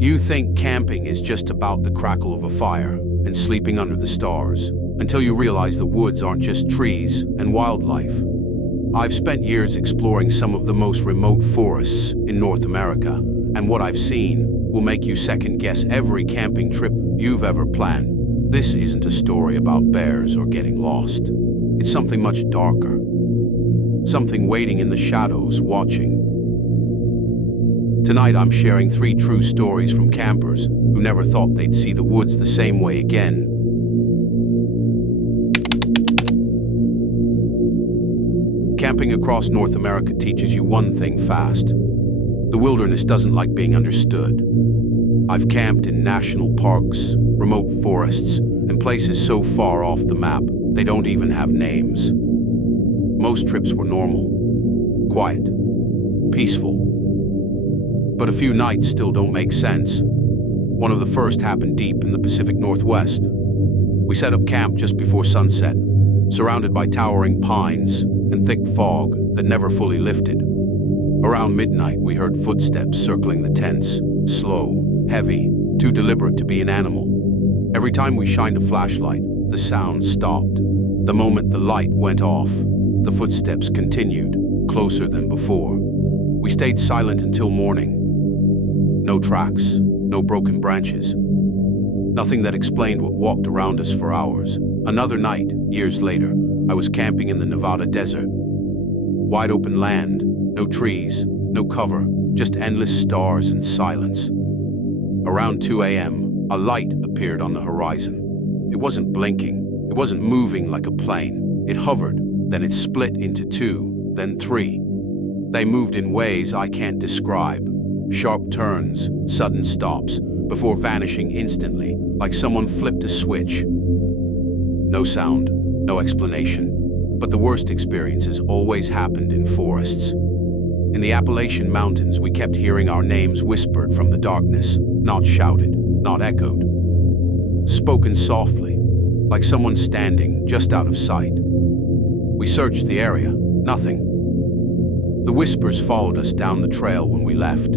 You think camping is just about the crackle of a fire and sleeping under the stars, until you realize the woods aren't just trees and wildlife. I've spent years exploring some of the most remote forests in North America, and what I've seen will make you second-guess every camping trip you've ever planned. This isn't a story about bears or getting lost. It's something much darker. Something waiting in the shadows, watching. Tonight I'm sharing 3 true stories from campers who never thought they'd see the woods the same way again. Camping across North America teaches you one thing fast. The wilderness doesn't like being understood. I've camped in national parks, remote forests, and places so far off the map they don't even have names. Most trips were normal, quiet, peaceful. But a few nights still don't make sense. One of the first happened deep in the Pacific Northwest. We set up camp just before sunset, surrounded by towering pines and thick fog that never fully lifted. Around midnight, we heard footsteps circling the tents, slow, heavy, too deliberate to be an animal. Every time we shined a flashlight, the sound stopped. The moment the light went off, the footsteps continued, closer than before. We stayed silent until morning. No tracks, no broken branches. Nothing that explained what walked around us for hours. Another night, years later, I was camping in the Nevada desert. Wide open land, no trees, no cover, just endless stars and silence. Around 2 a.m., a light appeared on the horizon. It wasn't blinking, it wasn't moving like a plane. It hovered, then it split into 2, then 3. They moved in ways I can't describe. Sharp turns, sudden stops, before vanishing instantly, like someone flipped a switch. No sound, no explanation. But the worst experiences always happened in forests. In the Appalachian Mountains, we kept hearing our names whispered from the darkness, not shouted, not echoed. Spoken softly, like someone standing just out of sight. We searched the area, nothing. The whispers followed us down the trail when we left.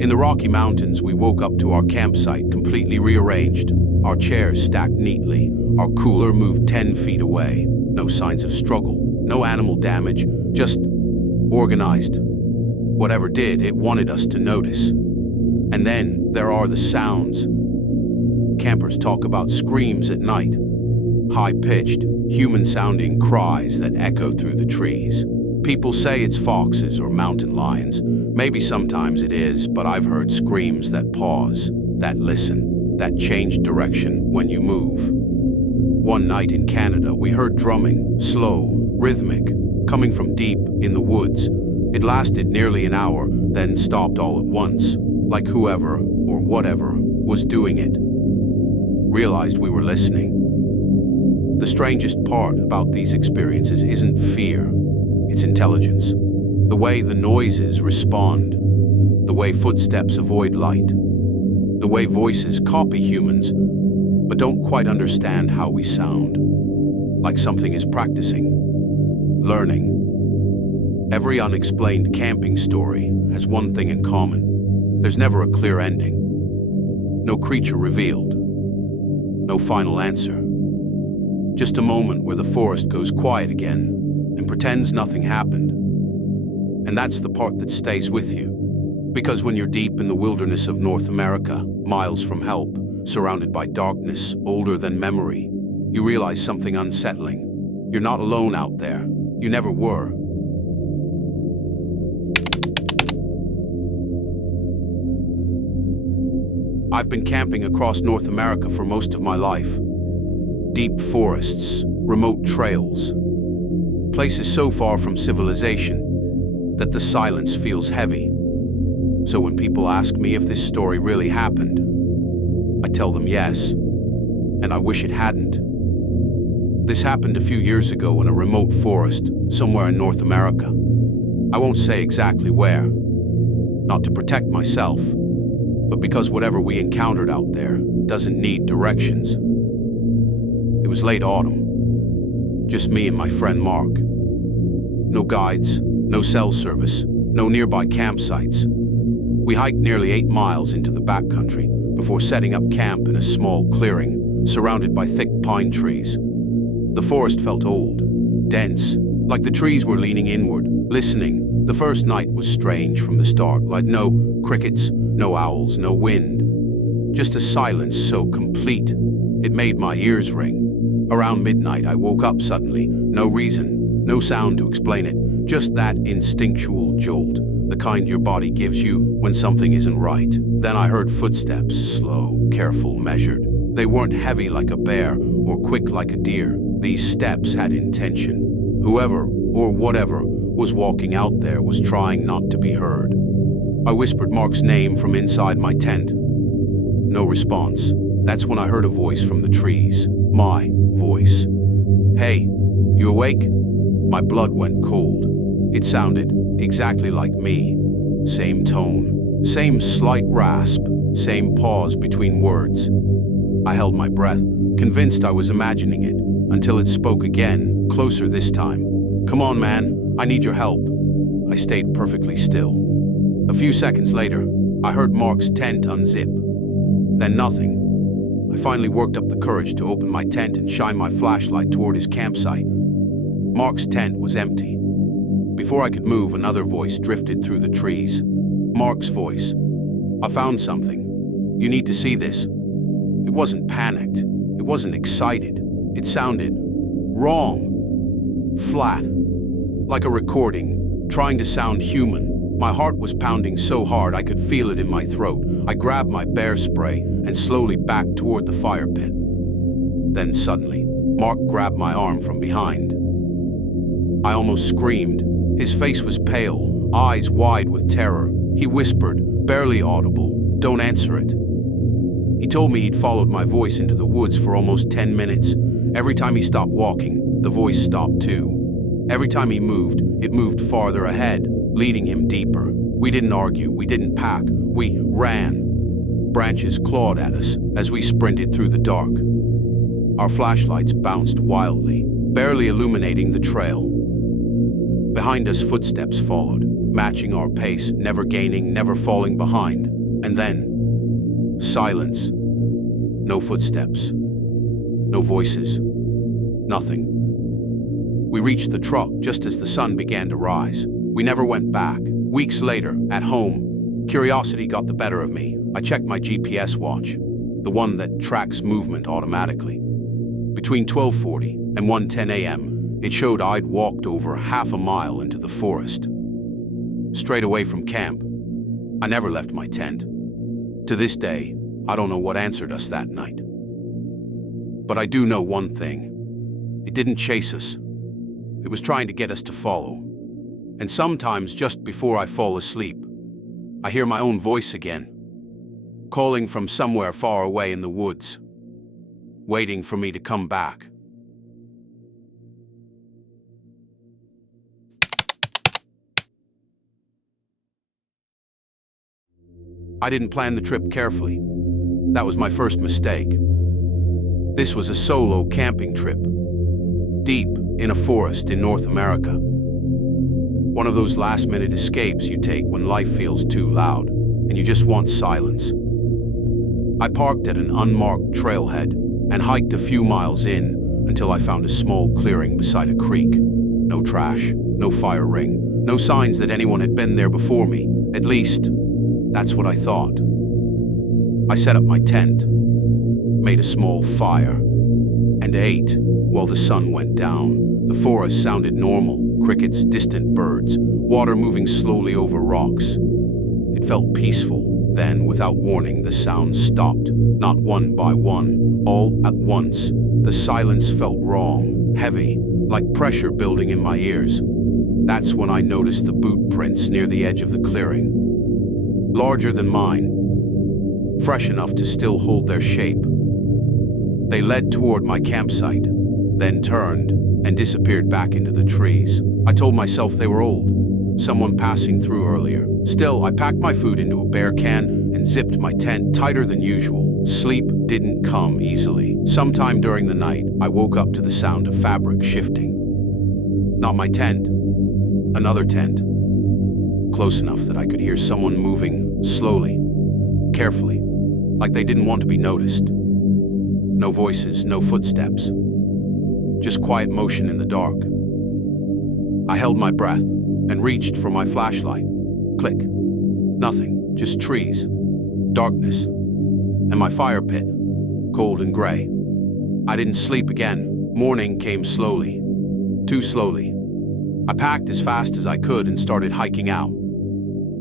In the Rocky Mountains, we woke up to our campsite completely rearranged, our chairs stacked neatly, our cooler moved 10 feet away. No signs of struggle, no animal damage, just organized. Whatever did, it wanted us to notice. And then there are the sounds. Campers talk about screams at night, high-pitched, human-sounding cries that echo through the trees. People say it's foxes or mountain lions. Maybe sometimes it is, but I've heard screams that pause, that listen, that change direction when you move. One night in Canada, we heard drumming, slow, rhythmic, coming from deep in the woods. It lasted nearly an hour, then stopped all at once, like whoever or whatever was doing it realized we were listening. The strangest part about these experiences isn't fear, it's intelligence. The way the noises respond, the way footsteps avoid light, the way voices copy humans but don't quite understand how we sound. Like something is practicing, learning. Every unexplained camping story has one thing in common. There's never a clear ending. No creature revealed. No final answer. Just a moment where the forest goes quiet again and pretends nothing happened. And that's the part that stays with you. Because when you're deep in the wilderness of North America, miles from help, surrounded by darkness older than memory, you realize something unsettling. You're not alone out there. You never were. I've been camping across North America for most of my life. Deep forests, remote trails, places so far from civilization that the silence feels heavy. So when people ask me if this story really happened, I tell them yes, and I wish it hadn't. This happened a few years ago in a remote forest somewhere in North America. I won't say exactly where, not to protect myself, but because whatever we encountered out there doesn't need directions. It was late autumn, just me and my friend Mark. No guides, no cell service, no nearby campsites. We hiked nearly 8 miles into the backcountry before setting up camp in a small clearing surrounded by thick pine trees. The forest felt old, dense, like the trees were leaning inward, listening. The first night was strange from the start, like no crickets, no owls, no wind. Just a silence so complete, it made my ears ring. Around midnight, I woke up suddenly. No reason, no sound to explain it, just that instinctual jolt, the kind your body gives you when something isn't right. Then I heard footsteps, slow, careful, measured. They weren't heavy like a bear or quick like a deer. These steps had intention. Whoever or whatever was walking out there was trying not to be heard. I whispered Mark's name from inside my tent. No response. That's when I heard a voice from the trees. My voice. "Hey, you awake?" My blood went cold. It sounded exactly like me. Same tone, same slight rasp, same pause between words. I held my breath, convinced I was imagining it, until it spoke again, closer this time. "Come on, man, I need your help." I stayed perfectly still. A few seconds later, I heard Mark's tent unzip. Then nothing. I finally worked up the courage to open my tent and shine my flashlight toward his campsite. Mark's tent was empty. Before I could move, another voice drifted through the trees. Mark's voice. "I found something. You need to see this." It wasn't panicked. It wasn't excited. It sounded wrong. Flat. Like a recording, trying to sound human. My heart was pounding so hard I could feel it in my throat. I grabbed my bear spray and slowly backed toward the fire pit. Then suddenly, Mark grabbed my arm from behind. I almost screamed. His face was pale, eyes wide with terror. He whispered, barely audible, "Don't answer it." He told me he'd followed my voice into the woods for almost 10 minutes. Every time he stopped walking, the voice stopped too. Every time he moved, it moved farther ahead, leading him deeper. We didn't argue, we didn't pack, we ran. Branches clawed at us as we sprinted through the dark. Our flashlights bounced wildly, barely illuminating the trail. Behind us, footsteps followed, matching our pace, never gaining, never falling behind. And then, silence. No footsteps. No voices. Nothing. We reached the truck just as the sun began to rise. We never went back. Weeks later, at home, curiosity got the better of me. I checked my GPS watch, the one that tracks movement automatically. Between 12:40 and 1:10 a.m., it showed I'd walked over half a mile into the forest. Straight away from camp. I never left my tent. To this day, I don't know what answered us that night. But I do know one thing. It didn't chase us. It was trying to get us to follow. And sometimes, just before I fall asleep, I hear my own voice again, calling from somewhere far away in the woods, waiting for me to come back. I didn't plan the trip carefully. That was my first mistake. This was a solo camping trip, deep in a forest in North America. One of those last-minute escapes you take when life feels too loud and you just want silence. I parked at an unmarked trailhead and hiked a few miles in until I found a small clearing beside a creek. No trash, no fire ring, no signs that anyone had been there before me. At least, that's what I thought. I set up my tent, made a small fire, and ate while the sun went down. The forest sounded normal, crickets, distant birds, water moving slowly over rocks. It felt peaceful. Then, without warning, the sounds stopped, not one by one, all at once. The silence felt wrong, heavy, like pressure building in my ears. That's when I noticed the boot prints near the edge of the clearing. Larger than mine, fresh enough to still hold their shape. They led toward my campsite, then turned and disappeared back into the trees. I told myself they were old, someone passing through earlier. Still, I packed my food into a bear can and zipped my tent tighter than usual. Sleep didn't come easily. Sometime during the night, I woke up to the sound of fabric shifting. Not my tent, another tent. Close enough that I could hear someone moving slowly, carefully, like they didn't want to be noticed. No voices, no footsteps. Just quiet motion in the dark. I held my breath and reached for my flashlight. Click. Nothing, just trees, darkness, and my fire pit, cold and gray. I didn't sleep again. Morning came slowly, too slowly. I packed as fast as I could and started hiking out.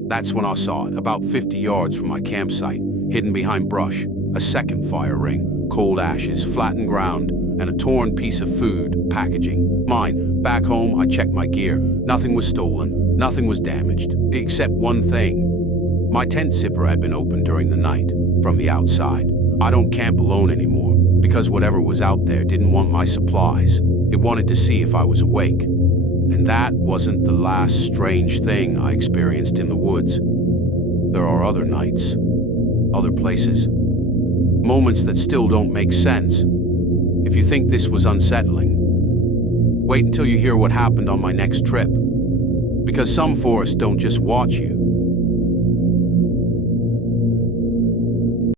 That's when I saw it, about 50 yards from my campsite, hidden behind brush, a second fire ring, cold ashes, flattened ground, and a torn piece of food packaging. Mine. Back home, I checked my gear. Nothing was stolen, nothing was damaged, except one thing. My tent zipper had been opened during the night, from the outside. I don't camp alone anymore, because whatever was out there didn't want my supplies. It wanted to see if I was awake. And that wasn't the last strange thing I experienced in the woods. There are other nights, other places, moments that still don't make sense. If you think this was unsettling, wait until you hear what happened on my next trip. Because some forests don't just watch you,